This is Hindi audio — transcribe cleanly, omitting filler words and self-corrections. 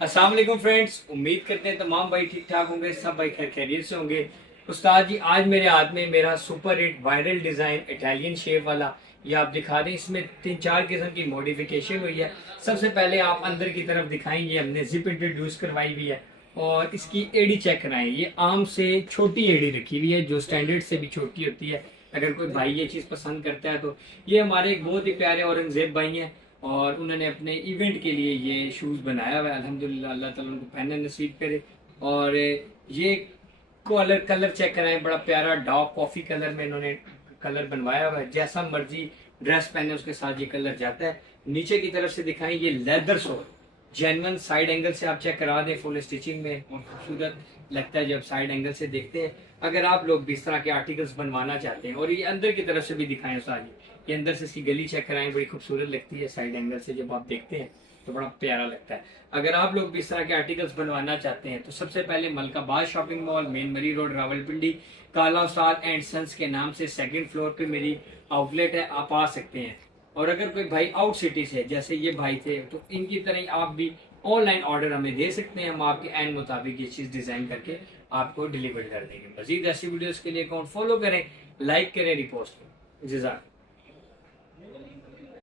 अस्सलाम वालेकुम फ्रेंड्स, उम्मीद करते हैं तमाम भाई ठीक ठाक होंगे, सब भाई खैर खैरियत से होंगे। उस्ताद जी, आज मेरे हाथ में मेरा super hit viral design Italian shape वाला ये आप दिखा दें। इसमें 3-4 किस्म की मॉडिफिकेशन हुई है। सबसे पहले आप अंदर की तरफ दिखाएंगे, हमने जिप इंट्रोड्यूस करवाई हुई है और इसकी एड़ी चेक कराएं। ये आम से छोटी एड़ी रखी हुई है जो स्टैंडर्ड से भी छोटी होती है। अगर कोई भाई ये चीज़ पसंद करता है तो ये हमारे एक बहुत ही प्यारे औरंगजेब भाई हैं और उन्होंने अपने इवेंट के लिए ये शूज़ बनाया हुआ है। अल्हम्दुलिल्लाह, अल्लाह ताला उनको पहनना नसीब करे। और ये कलर चेक कराएं, बड़ा प्यारा डार्क कॉफ़ी कलर में इन्होंने कलर बनवाया हुआ है। जैसा मर्जी ड्रेस पहने उसके साथ ये कलर जाता है। नीचे की तरफ से दिखाएं, ये leather sole genuine side angle से आप चेक करा दें, फुल स्टिचिंग में और खूबसूरत लगता है जब साइड एंगल से देखते हैं। अगर आप लोग भी इस तरह के आर्टिकल्स बनवाना चाहते हैं, और ये अंदर की तरफ से भी दिखाएं सारी, ये अंदर से इसकी गली चेक कराएं, बड़ी खूबसूरत लगती है साइड एंगल से जब आप देखते हैं तो बड़ा प्यारा लगता है। अगर आप लोग भी इस तरह के आर्टिकल्स बनवाना चाहते हैं तो सबसे पहले मलकाबाद शॉपिंग मॉल, मेन मरी रोड, रावलपिंडी, काला उस्ताद एंड सन्स के नाम से सेकंड फ्लोर पे मेरी आउटलेट है, आप आ सकते हैं। और अगर कोई भाई आउट सिटी से, जैसे ये भाई थे, तो इनकी तरह ही आप भी ऑनलाइन ऑर्डर हमें दे सकते हैं। हम आपके एंड मुताबिक ये चीज़ डिज़ाइन करके आपको डिलीवर कर देंगे। मजीद ऐसी वीडियोस के लिए अकाउंट फॉलो करें, लाइक करें, रिपोस्ट करें। जज़ाक।